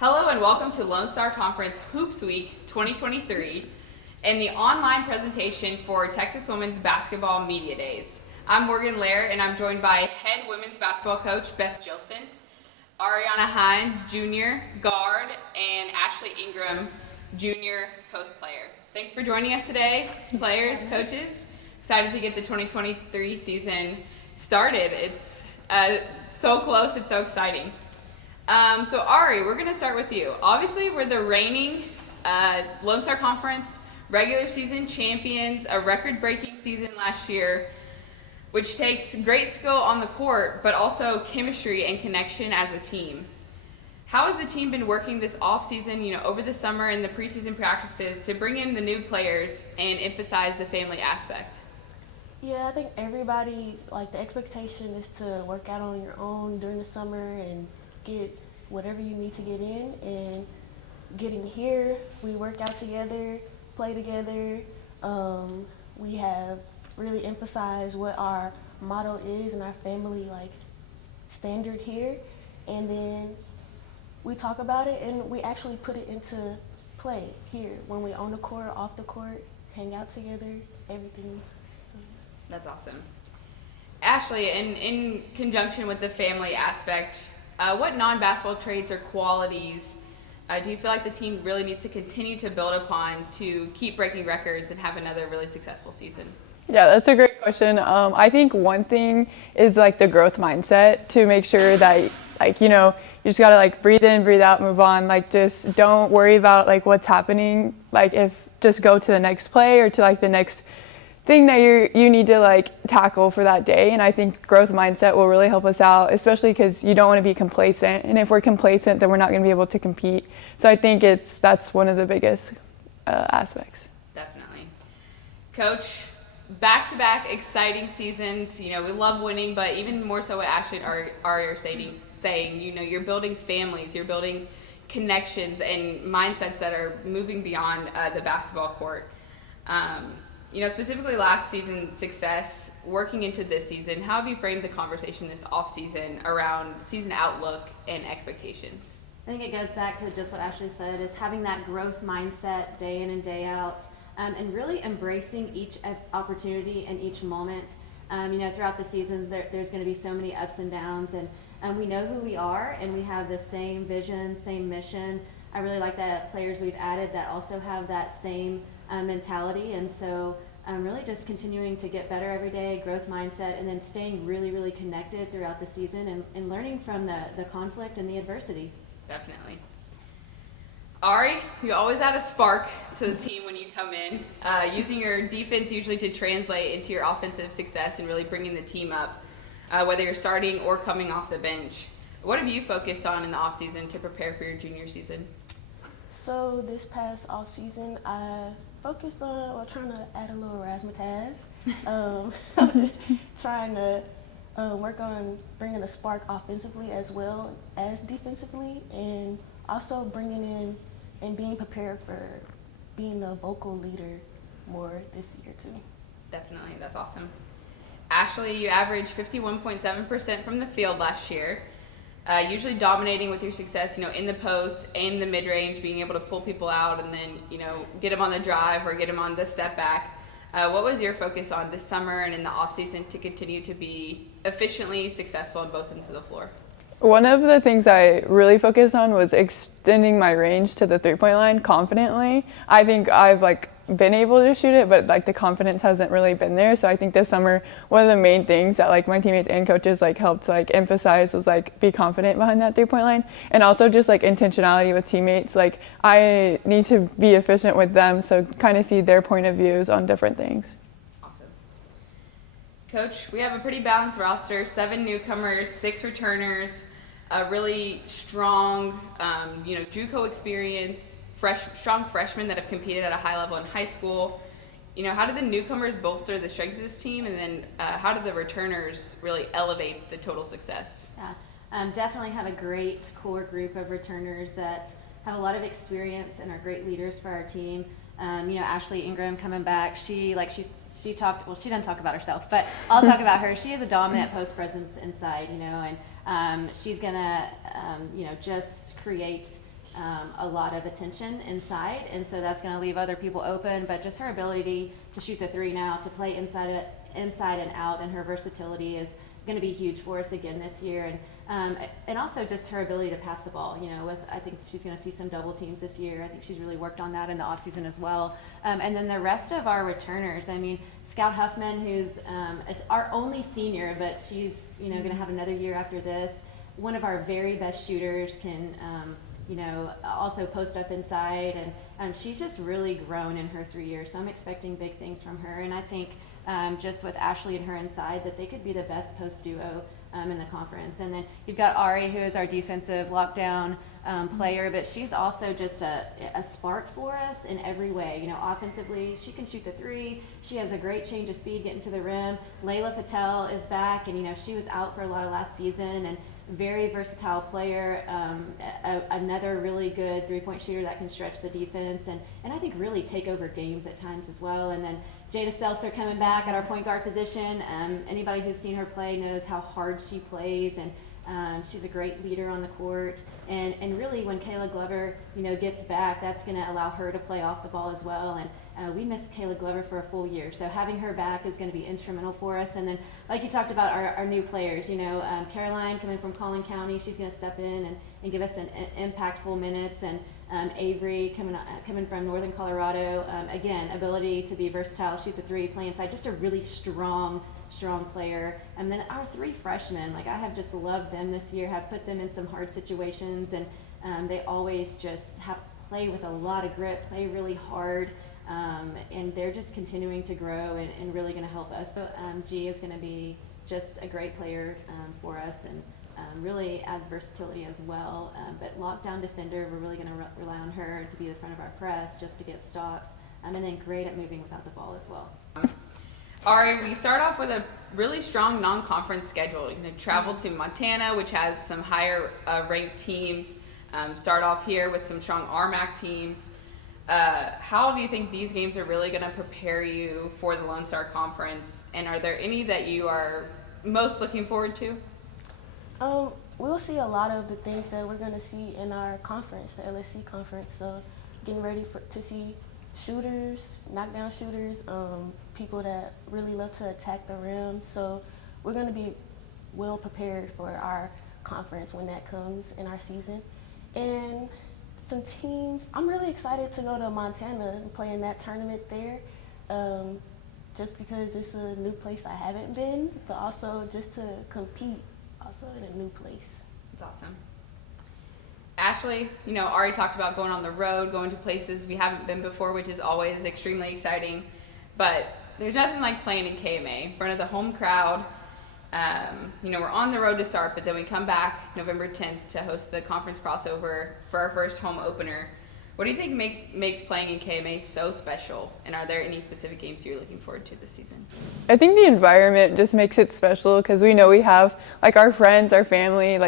Hello and welcome to Lone Star Conference Hoops Week 2023 and the online presentation for Texas Women's Basketball Media Days. I'm Morgan Lair and I'm joined by head women's basketball coach Beth Jillson, Ariyanna Hines, junior guard, and Ashley Ingram, junior post player. Thanks for joining us today, players, coaches. Excited to get the 2023 season started. It's so close, it's so exciting. So Ari, we're going to start with you. Obviously, we're the reigning Lone Star Conference regular season champions, a record-breaking season last year, which takes great skill on the court, but also chemistry and connection as a team. How has the team been working this off-season, over the summer and the preseason practices to bring in the new players and emphasize the family aspect? Yeah, I think everybody, the expectation is to work out on your own during the summer and get whatever you need to get in. And getting here, we work out together, play together. We have really emphasized what our motto is and our family standard here. And then we talk about it and we actually put it into play here when we're on the court, off the court, hang out together, everything. That's awesome. Ashley, in conjunction with the family aspect, what non-basketball traits or qualities do you feel like the team really needs to continue to build upon to keep breaking records and have another really successful season? Yeah, that's a great question. I think one thing is the growth mindset, to make sure that you just gotta breathe in, breathe out, move on. Just don't worry about what's happening. If just go to the next play or to the next thing that you need to tackle for that day. And I think growth mindset will really help us out, especially because you don't want to be complacent. And if we're complacent, then we're not going to be able to compete. So I think that's one of the biggest aspects. Definitely. Coach, back-to-back exciting seasons. We love winning, but even more so what Ashley and Ari are saying, you're building families, you're building connections and mindsets that are moving beyond the basketball court. Specifically last season's success, working into this season, how have you framed the conversation this off-season around season outlook and expectations? I think it goes back to just what Ashley said, is having that growth mindset day in and day out, and really embracing each opportunity and each moment. Throughout the seasons, there's going to be so many ups and downs, and we know who we are, and we have the same vision, same mission. I really like that players we've added that also have that same mentality, and so really just continuing to get better every day, growth mindset, and then staying really, really connected throughout the season and learning from the conflict and the adversity. Definitely. Ari, you always add a spark to the team when you come in, using your defense usually to translate into your offensive success and really bringing the team up, whether you're starting or coming off the bench. What have you focused on in the offseason to prepare for your junior season? So this past off season, I focused on trying to add a little razzmatazz. Trying to work on bringing a spark offensively as well as defensively, and also bringing in and being prepared for being a vocal leader more this year too. Definitely, that's awesome. Ashley, you averaged 51.7% from the field last year. Usually dominating with your success, in the post and the mid-range, being able to pull people out and then, get them on the drive or get them on the step back. What was your focus on this summer and in the off-season to continue to be efficiently successful on both ends of the floor? One of the things I really focused on was extending my range to the three-point line confidently. I think I've been able to shoot it, but the confidence hasn't really been there. So I think this summer, one of the main things that my teammates and coaches helped emphasize was be confident behind that three-point line, and also just intentionality with teammates. I need to be efficient with them, so kind of see their point of views on different things. Awesome. Coach, we have a pretty balanced roster, 7 newcomers, 6 returners, a really strong, JUCO experience, strong freshmen that have competed at a high level in high school. How do the newcomers bolster the strength of this team, and then how do the returners really elevate the total success? Yeah, definitely have a great core group of returners that have a lot of experience and are great leaders for our team. Ashley Ingram coming back, she talked, well, she doesn't talk about herself, but I'll talk about her. She is a dominant post presence inside, and she's gonna, just create a lot of attention inside, and so that's going to leave other people open. But just her ability to shoot the three now, to play inside and out, and her versatility is going to be huge for us again this year. And also just her ability to pass the ball. I think she's going to see some double teams this year. I think she's really worked on that in the offseason as well. And then the rest of our returners, Scout Huffman, who's is our only senior, but she's going to have another year after this. One of our very best shooters, can also post up inside, and she's just really grown in her 3 years. So I'm expecting big things from her, and I think just with Ashley and her inside, that they could be the best post duo in the conference. And then you've got Ari, who is our defensive lockdown player, but she's also just a spark for us in every way. Offensively, she can shoot the three. She has a great change of speed getting to the rim. Layla Patel is back, and she was out for a lot of last season, and very versatile player, another really good three-point shooter that can stretch the defense and I think really take over games at times as well. And then Jada Seltzer coming back at our point guard position. Anybody who's seen her play knows how hard she plays, and she's a great leader on the court. And really, when Kayla Glover, gets back, that's going to allow her to play off the ball as well. And we missed Kayla Glover for a full year, so having her back is going to be instrumental for us. And then, like you talked about, our new players, Caroline coming from Collin County, she's going to step in and give us an impactful minutes. And Avery coming from Northern Colorado, again, ability to be versatile, shoot the three, play inside, just a really strong player. And then our three freshmen, I have just loved them this year, have put them in some hard situations, and they always just play with a lot of grit, play really hard, and they're just continuing to grow and really going to help us. So G is going to be just a great player for us, and really adds versatility as well. But lockdown defender, we're really going to rely on her to be the front of our press just to get stops, and then great at moving without the ball as well. Ari, we start off with a really strong non-conference schedule. You're going to travel to Montana, which has some higher ranked teams. Start off here with some strong RMAC teams. How do you think these games are really going to prepare you for the Lone Star Conference? And are there any that you are most looking forward to? We'll see a lot of the things that we're going to see in our conference, the LSC conference. So getting ready to see shooters, knockdown shooters, people that really love to attack the rim. So we're going to be well prepared for our conference when that comes in our season. And some teams, I'm really excited to go to Montana and play in that tournament there, just because it's a new place I haven't been, but also just to compete also in a new place. It's awesome. Ashley, Ari talked about going on the road, going to places we haven't been before, which is always extremely exciting. But there's nothing like playing in KMA in front of the home crowd. We're on the road to start, but then we come back November 10th to host the conference crossover for our first home opener. What do you think makes playing in KMA so special? And are there any specific games you're looking forward to this season? I think the environment just makes it special because we know we have our friends, our family,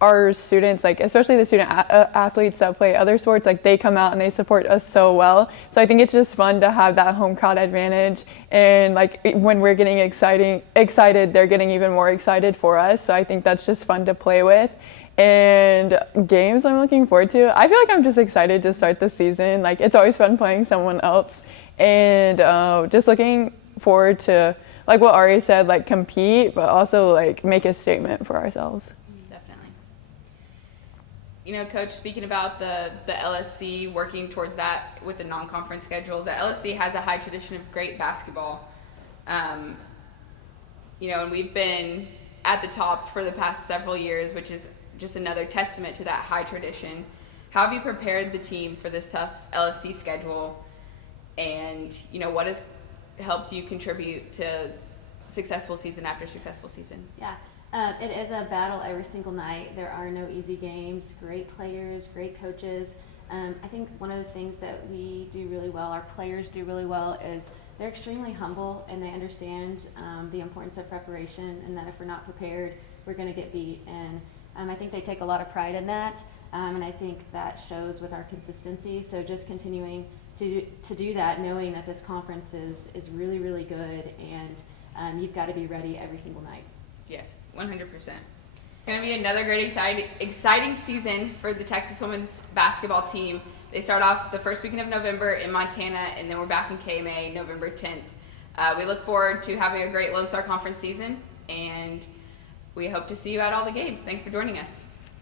our students, especially the student athletes that play other sports, they come out and they support us so well. So I think it's just fun to have that home crowd advantage. And when we're getting excited, they're getting even more excited for us. So I think that's just fun to play with. And games I'm looking forward to, I feel I'm just excited to start the season. It's always fun playing someone else. And just looking forward to, what Ari said, compete, but also make a statement for ourselves. Coach, speaking about the LSC, working towards that with the non-conference schedule, the LSC has a high tradition of great basketball. And we've been at the top for the past several years, which is just another testament to that high tradition. How have you prepared the team for this tough LSC schedule? And, what has helped you contribute to successful season after successful season? Yeah. It is a battle every single night. There are no easy games, great players, great coaches. I think one of the things that we do really well, our players do really well, is they're extremely humble and they understand the importance of preparation, and that if we're not prepared, we're going to get beat. And I think they take a lot of pride in that, and I think that shows with our consistency. So just continuing to do that, knowing that this conference is really, really good, and you've got to be ready every single night. Yes, 100%. Going to be another great, exciting season for the Texas women's basketball team. They start off the first weekend of November in Montana, and then we're back in KMA November 10th. We look forward to having a great Lone Star Conference season, and we hope to see you at all the games. Thanks for joining us.